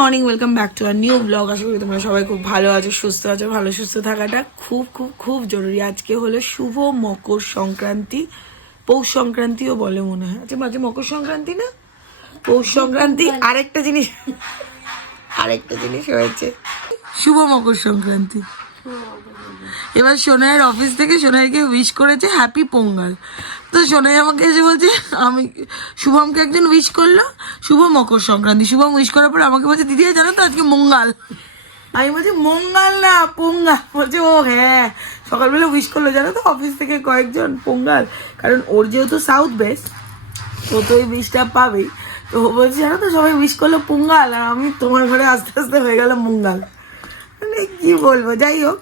Morning, welcome back to our new blog. আশা করি তোমরা সবাই খুব ভালো আছো, সুস্থ আছো। ভালো সুস্থ থাকাটা খুব খুব খুব জরুরি। আজকে হলো শুভ মকর সংক্রান্তি, পৌষ সংক্রান্তিও বলে মনে হয়। আচ্ছা মাঝে মকর সংক্রান্তি না, পৌষ সংক্রান্তি। আরেকটা জিনিস হয়েছে, শুভ মকর সংক্রান্তি। এবার সোনাইয়ের অফিস থেকে সোনাইকে উইশ করেছে হ্যাপি পোঙ্গাল। তো সোনাই আমাকে এসে বলছে, আমি শুভমকে একজন উইশ করলো শুভ মকর সংক্রান্তি। শুভম উইশ করার পর আমাকে বলছে, দিদি জানো তো আজকে মঙ্গাল। আমি বলছি মঙ্গাল না পোঙ্গাল। বলছে ও হ্যাঁ, সকালবেলা উইশ করলো জানো তো অফিস থেকে কয়েকজন পোঙ্গাল, কারণ ওর যেহেতু সাউথ বেস ও তো ওই উইশটা পাবেই। তো বলছি জানো তো সবাই উইশ করলো পোঙ্গাল, আর আমি তোমার ঘরে আস্তে আস্তে হয়ে গেল মঙ্গাল। মানে কি বলবো, যাই হোক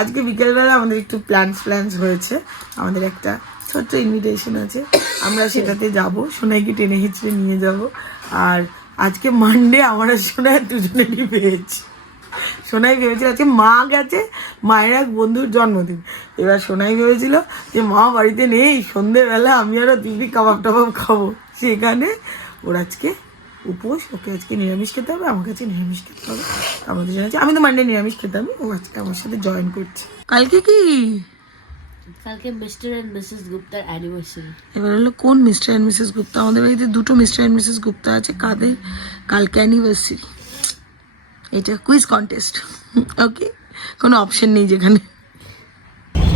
আজকে বিকেলবেলা আমাদের একটু প্ল্যান্স হয়েছে। আমাদের একটা ছোট্ট ইনভিটেশন আছে, আমরা সেটাতে যাব। সোনাইকে টেনে হিচড়ে নিয়ে যাব। আর আজকে মানডে, আমরা সোনাই দুজনেরই পেয়েছি। সোনাই ভেবেছিল আজকে মা গেছে, মায়ের এক বন্ধুর জন্মদিন। এবার সোনাই ভেবেছিল যে মা বাড়িতে নেই, সন্ধেবেলা আমি আরও দিব্যি কাবাব টাবাব খাবো। সেখানে ওর আজকে উপোস, ওকে আজকে নিরামিষ খেতে হবে, আমার কাছে নিরামিষ খেতে হবে। আমরা দুজন আছে, আমি তো মানডে নিরামিষ খেতাম। ও আজকে আমার সাথে জয়েন করছে। কালকে কি? কালকে মিস্টার এন্ড মিসেস গুপ্তার অ্যানিভার্সারি। এবার হলো কোন মিস্টার এন্ড মিসেস গুপ্তা? আমাদের বাড়িতে দুটো মিস্টার এন্ড মিসেস গুপ্তা আছে। কাদের কালকে অ্যানিভার্সারি? এটা কুইজ কন্টেস্ট, ওকে? কোনো অপশন নেই যেখানে।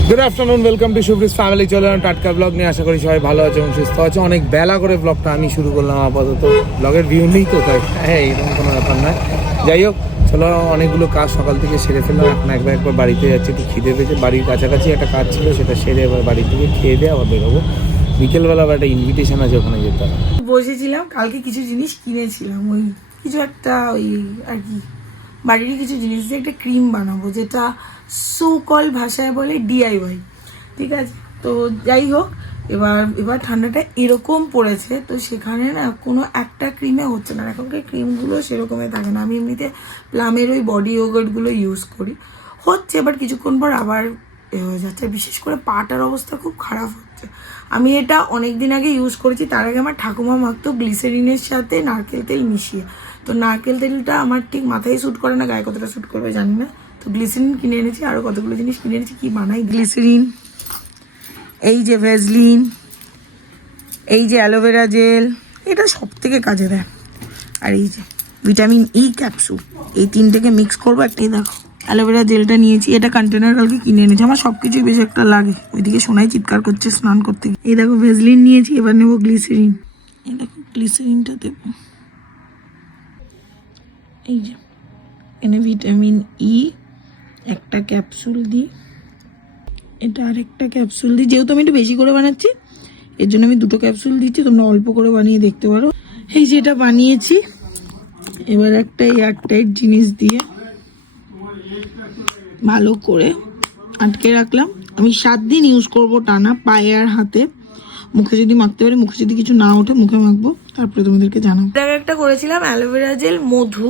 Good afternoon, welcome to Shubhri's family. চলে এলাম টাটকা ব্লগ নিয়ে। আশা করি সবাই ভালো আছে এবং সুস্থ আছে। অনেক বেলা করে ব্লগটা আমি শুরু করলাম, আপাতত ব্লগের ভিউ নেই তো, তাই হ্যাঁ এরকম কোনো ব্যাপার নয়। যাই হোক চলো, অনেকগুলো কাজ সকাল থেকে সেরে ফেললাম। এখন একবার বাড়িতে যাচ্ছি, একটু খিদে পেয়েছে। বাড়ির কাছাকাছি একটা কাজ ছিল, সেটা সেরে এবার বাড়ি থেকে খেয়ে দিয়ে আবার বেরোবো। বিকেলবেলা আবার একটা ইনভিটেশন আছে, ওখানে যেতে হবে। বসেছিলাম, কালকে কিছু জিনিস কিনেছিলাম, ওই কিছু একটা ওই আর কি বাড়িরই কিছু জিনিস দিয়ে একটা ক্রিম বানাবো, যেটা সোকল ভাষায় বলে ডিআইওয়াই। ঠিক আছে, তো যাই হোক এবার ঠান্ডাটা এরকম পড়েছে, তো সেখানে না কোনো একটা ক্রিমে হচ্ছে না। এখনকার ক্রিমগুলো সেরকমই থাকে না। আমি এমনিতে প্লামের ওই বডি ইয়োগার্টগুলো ইউজ করি, হচ্ছে এবার কিছুক্ষণ পর আবার হয়ে যাচ্ছে। বিশেষ করে পাটার অবস্থা খুব খারাপ হচ্ছে। আমি এটা অনেক দিন আগে ইউজ করেছি, তার আগে আমার ঠাকুমা মাখতো গ্লিসারিনের সাথে নারকেল তেল মিশিয়ে। তো নারকেল তেলটা আমার ঠিক মাথায় শ্যুট করে না, গায়ে কতটা শ্যুট করবে জানি না। তো গ্লিসারিন কিনে এনেছি, আরও কতগুলো জিনিস কিনে এনেছি। কি বানাই? গ্লিসারিন, এই যে ভ্যাজলিন, এই যে অ্যালোভেরা জেল, এটা সব থেকে কাজে দেয়। আর এই যে ভিটামিন ই ক্যাপসুল, এই তিনটেকে মিক্স করবো একটাই। দেখো অ্যালোভেরা জেলটা নিয়েছি, এটা কন্টেনার কালকে কিনে এনেছি। আমার সব কিছুই বেশ একটা লাগে। ওইদিকে সোনাই চিৎকার করছে স্নান করতে গিয়ে। এই দেখো ভ্যাজলিন নিয়েছি, এবার নেবো গ্লিসারিন। এই দেখো গ্লিসারিনটা দেবো, এই যে এনে ভিটামিন ই একটা ক্যাপসুল দিই, এটা আরেকটা ক্যাপসুল দিই। যেহেতু আমি একটু বেশি করে বানাচ্ছি, এর জন্য আমি দুটো ক্যাপসুল দিচ্ছি। তোমরা অল্প করে বানিয়ে দেখতে পারো। এই যে এটা বানিয়েছি, এবার একটা এয়ারটাইট জিনিস দিয়ে ভালো করে আটকে রাখলাম। আমি 7 দিন ইউজ করব টানা, পায়ে আর হাতে। মুখে যদি মাখতে পারি, মুখে যদি কিছু না ওঠে মুখে মাখবো, তারপরে তোমাদেরকে জানাবো। একটা করেছিলাম অ্যালোভেরা জেল, মধু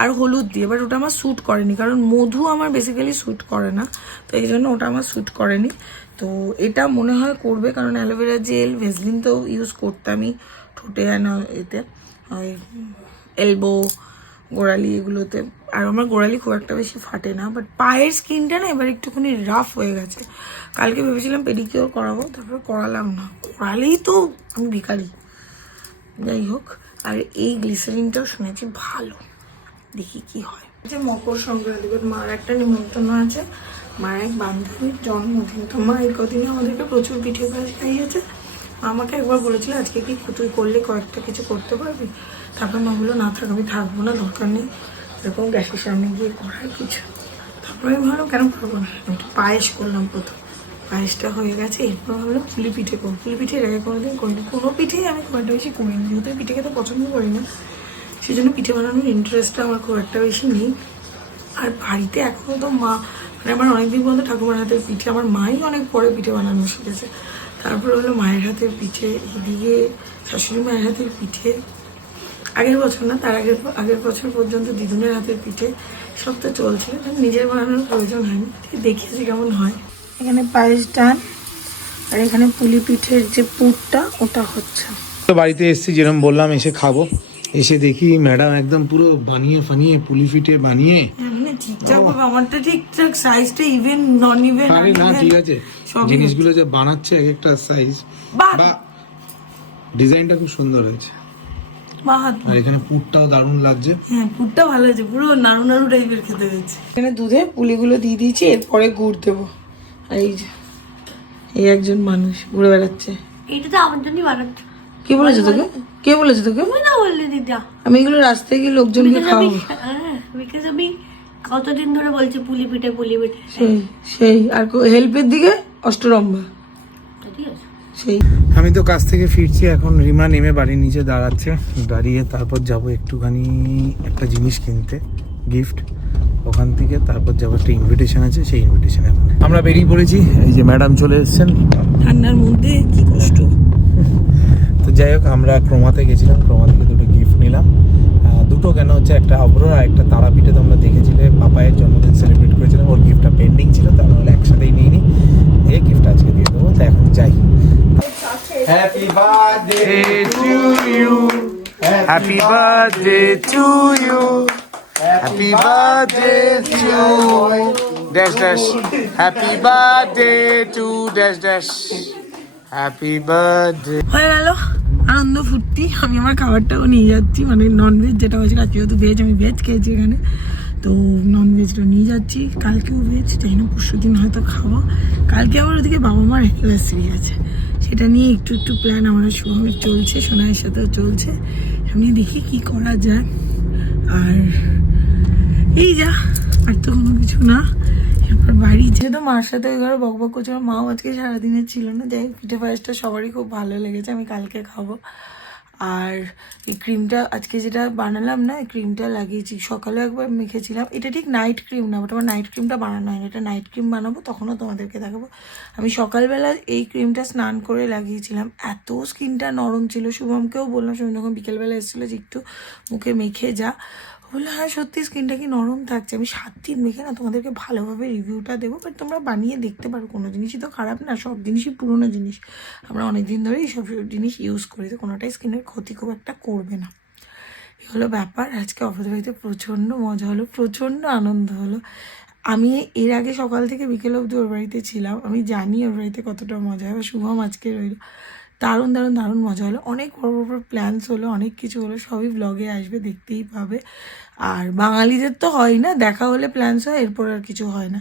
আর হলুদ দিয়ে, বাট ওটা আমার শ্যুট করেনি, কারণ মধু আমার বেসিক্যালি শ্যুট করে না, তো এই জন্য ওটা আমার শ্যুট করেনি। তো এটা মনে হয় করবে, কারণ অ্যালোভেরা জেল ভেসলিন তো ইউজ করতামই ঠোঁটে, এতে ওই এলবো, গোড়ালি, এগুলোতে। আর আমার গোড়ালি খুব একটা বেশি ফাটে না, বাট পায়ের স্কিনটা না এবার একটুখানি রাফ হয়ে গেছে। কালকে ভেবেছিলাম পেডিকিওর করাবো, তারপরে করালাম না। করালেই তো আমি ভিখারি। যাই হোক, আর এই গ্লিসারিনটাও শুনেছি ভালো, দেখি কি হয়। যে মকর সংক্রান্তি, মার একটা নিমন্ত্রণ আছে, মায়ের এক বান্ধবীর জন্মদিন। তো মা এই কদিনে আমাদেরকে প্রচুর পিঠে পায়েস খাইয়েছে। আমাকে একবার বলেছিল আজকে কি তুই করলে কয়েকটা কিছু করতে পারবি? তারপর মা বললো না থাক, আমি থাকবো না, দরকার নেই এরকম গ্যাসের সামনে গিয়ে করার কিছু। তারপরে আমি ভাবলাম কেন পারবো না, একটু পায়েস করলাম প্রথম। পায়েসটা হয়ে গেছে, এরপর ভাবলাম পুলি পিঠে করবো। পুলি পিঠে এর আগে কোনোদিন করিনি, কোনো পিঠেই আমি খুব একটা বেশি করিনি, যেহেতু আমি পিঠে খেতে পছন্দ করি না, সেই জন্য পিঠে বানানোর ইন্টারেস্টটা আমার খুব একটা বেশি নেই। আর বাড়িতে এখনও তো মা, মানে আমার অনেকদিন পর্যন্ত ঠাকুমার হাতের পিঠে, আমার মাই অনেক পরে পিঠে বানানো শিখেছে। তারপরে হলো মায়ের হাতের পিঠে, এদিকে শাশুড়ি মায়ের হাতের পিঠে, আগের বছর না তার আগের বছর পর্যন্ত দিদুনের হাতের পিঠে, সব তো চলছিল, নিজের বানানোর প্রয়োজন হয়নি। দেখিয়েছি কেমন হয়। এখানে পায়েস ডান, আর এখানে পুলি পিঠের যে পুরটা ওটা হচ্ছে। তো বাড়িতে এসেছি, যেরকম বললাম এসে খাবো। এসে দেখি ম্যাডাম একদম পুরো বানিয়ে ফানিয়ে পুলি ফিটে বানিয়ে। মানে ঠিকঠাক ভাবে আমারটা ঠিকঠাক সাইজটা ইভেন নন ইভেন আরে না ঠিক আছে, জিনিসগুলো যে বানাচ্ছে এক একটা সাইজ বাহ বা ডিজাইনটা খুব সুন্দর হয়েছে। বাহাত আর এখানে পুরটাও দারুণ লাগছে। হ্যাঁ পুরটা ভালো হয়েছে, পুরো নাড়ু নাড়ু টাইপের খেতে হয়েছে। এখানে দুধে পুলিগুলো দিয়ে দিয়েছি, এরপরে গুড় দেবো। আর এই যে এই একজন মানুষ ঘুরে বেড়াচ্ছে। এটা তো আমার জন্যই বানাচ্ছে। কে বলেছে তোকে? কে বলেছে তোকে? তুমি না বললে দিদা? আমি এগুলো রাস্তায় গিয়ে লোকজনকে খাওয়াবো। বিকজ আমি কতদিন ধরে বলছি পুলি পিঠে পুলি পিঠে। সেই সেই আর হেল্পের দিকে অষ্টরম্ভা ঠিক আছে। সেই আমি তো কাজ থেকে ফিরছি এখন, রিমা নেমে বাড়ির নিচে দাঁড়াচ্ছে, দাঁড়িয়ে তারপর যাব একটুখানি একটা জিনিস কিনতে, গিফট, ওখান থেকে তারপর যাবো একটা ইনভিটেশন আছে, সেই ইনভিটেশনে আমরা বেরিয়ে পড়েছি। এই যে ম্যাডাম চলে এসেছেন, ঠান্ডার মধ্যে কি কষ্ট। তো যাই হোক আমরা ক্রোমাতে গেছিলাম, ক্রোমা থেকে দুটো গিফট নিলাম। দুটো কেন হচ্ছে, একটা অভ্র আর একটা তারাপীঠে তোমরা দেখেছিলে পাপায়ের জন্মদিন সেলিব্রেট করেছিলাম, ওর গিফটটা পেন্ডিং ছিল, তার নাহলে একসাথেই নিয়ে নিই, এই গিফট আজকে দিয়ে দেবো। তো এখন যাই। Happy birthday to you, happy birthday to you, happy birthday to dash dash, happy birthday to dash dash, happy birthday. হয়ে গেল আনন্দ ফুর্তি। আমি আমার খাবারটাও নিয়ে যাচ্ছি, মানে ননভেজ যেটা হয়েছে, আজকে যেহেতু ভেজ, আমি ভেজ খেয়েছি এখানে, তো ননভেজটা নিয়ে যাচ্ছি। কালকেও ভেজ, তাই না পরশু দিন হয়তো খাবো। কালকে আমার ওদিকে বাবা মার অ্যানিভার্সারি আছে, সেটা নিয়ে একটু একটু প্ল্যান আমার শুভমের চলছে, সোনাইয়ের সাথেও চলছে। আমি দেখি কি করা যায়। আর এই যা, আর তো কোনো কিছু না। এরপর বাড়ি যেহেতু মার সাথে ওই ঘরে বক বক করছিল, মাও আজকে সারাদিনের ছিল না। যাই হোক পিঠে পায়েসটা সবারই খুব ভালো লেগেছে, আমি কালকে খাবো। আর এই ক্রিমটা আজকে যেটা বানালাম না, এই ক্রিমটা লাগিয়েছি, সকালেও একবার মেখেছিলাম। এটা ঠিক নাইট ক্রিম না, বাট আমার নাইট ক্রিমটা বানানো হয়নি, এটা নাইট ক্রিম বানাবো, তখনও তোমাদেরকে দেখাবো। আমি সকালবেলা এই ক্রিমটা স্নান করে লাগিয়েছিলাম, এত স্কিনটা নরম ছিল। শুভমকেও বললাম, শুভম যখন বিকেলবেলা এসেছিলো যে একটু মুখে মেখে যা, বললো হ্যাঁ সত্যি স্কিনটা কি নরম থাকছে। আমি 7 দিন মেখে না তোমাদেরকে ভালোভাবে রিভিউটা দেবো, বাট তোমরা বানিয়ে দেখতে পারো, কোনো জিনিসই তো খারাপ না, সব জিনিসই পুরোনো জিনিস, আমরা অনেক দিন ধরেই সব জিনিস ইউজ করি, তো কোনোটাই স্কিনের ক্ষতি খুব একটা করবে না। এই হলো ব্যাপার। আজকে অফিসের বাড়িতে প্রচণ্ড মজা হলো, প্রচণ্ড আনন্দ হলো। আমি এর আগে সকাল থেকে বিকেল অবধি ওর বাড়িতে ছিলাম, আমি জানি ওর বাড়িতে কতটা মজা হবে। শুভম আজকে রইল, দারুণ দারুণ দারুণ মজা হলো। অনেক বড় বড় প্ল্যানস হলো, অনেক কিছু হলো, সবই ব্লগে আসবে, দেখতেই পাবে। আর বাঙালিদের তো হয় না, দেখা হলে প্ল্যানস হয়, এরপর আর কিছু হয় না।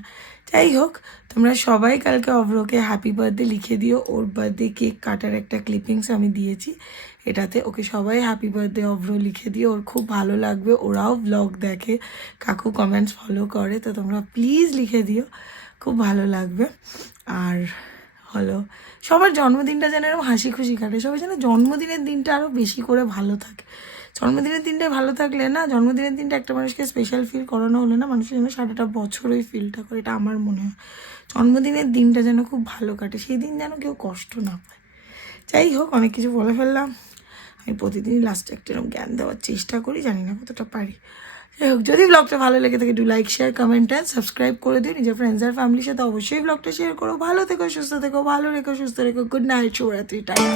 যাই হোক, তোমরা সবাই কালকে অভ্রকে হ্যাপি বার্থডে লিখে দিও। ওর বার্থডে কেক কাটার একটা ক্লিপিংস আমি দিয়েছি এটাতে, ওকে সবাই হ্যাপি বার্থডে অভ্র লিখে দিও, ওর খুব ভালো লাগবে। ওরাও ব্লগ দেখে, কাকু কমেন্টস ফলো করে, তো তোমরা প্লিজ লিখে দিও, খুব ভালো লাগবে। আর হলো সবার জন্মদিনটা যেন এরকম হাসি খুশি কাটে, সবাই যেন জন্মদিনের দিনটা আরও বেশি করে ভালো থাকে। জন্মদিনের দিনটাই ভালো থাকলে না, জন্মদিনের দিনটা একটা মানুষকে স্পেশাল ফিল করানো হলে না, মানুষের যেন সারাটা বছর ওই ফিলটা করে, এটা আমার মনে হয়। জন্মদিনের দিনটা যেন খুব ভালো কাটে, সেই দিন যেন কেউ কষ্ট না পায়। যাই হোক, অনেক কিছু বলে ফেললাম। আমি প্রতিদিনই লাস্টে একটা এরকম জ্ঞান দেওয়ার চেষ্টা করি, জানি না কতটা পারি। যাই হোক, যদি ব্লগটা ভালো লেগে থাকে একটু like share comment and subscribe করে দিও। নিজের ফ্রেন্ডস আর ফ্যামিলির সাথে অবশ্যই ব্লগটা শেয়ার করো। ভালো থেকো, সুস্থ থেকো, ভালো রেখো, সুস্থ রেখো। গুড নাইট, শুভরাত্রি, টাটা।